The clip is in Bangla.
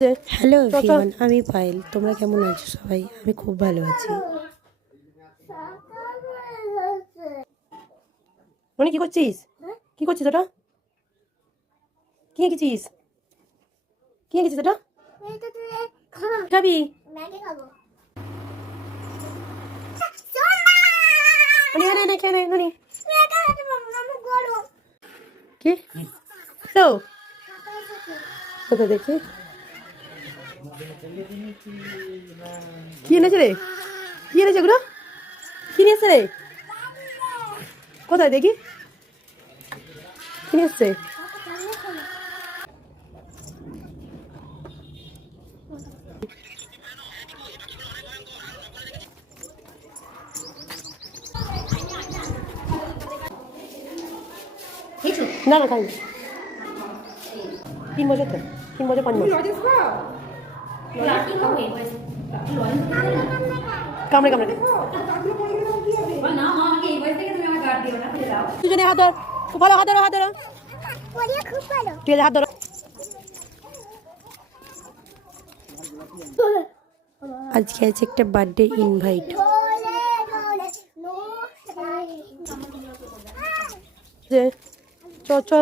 হ্যালো এভরিওয়ান, আমি পায়েল। তোমরা কেমন আছো সবাই? আমি খুব ভালো আছি। মানে কি করছিস? কি করছিস ওটা? কি এঁকেছিস? কি এঁকেছিস ওটা? খাবি? খেয়ে নে ননি। কি তো কোথায় দেখি কি এনেছে রে? কি এনেছে ওগুলো? কি নিয়ে এসছে রে? কোথায় দেখি কি নিয়ে এসছে? না না খাইনি। 3 বছর তো, 3 বছর 5 মাস। কামড়ে কামড়ে দুজনে হাত ধর। খুব ভালো, হাত ধরো হাত ধরো। ঠিক আছে হাত ধরো। আজকে আছে একটা বার্থডে ইনভাইট। চ চ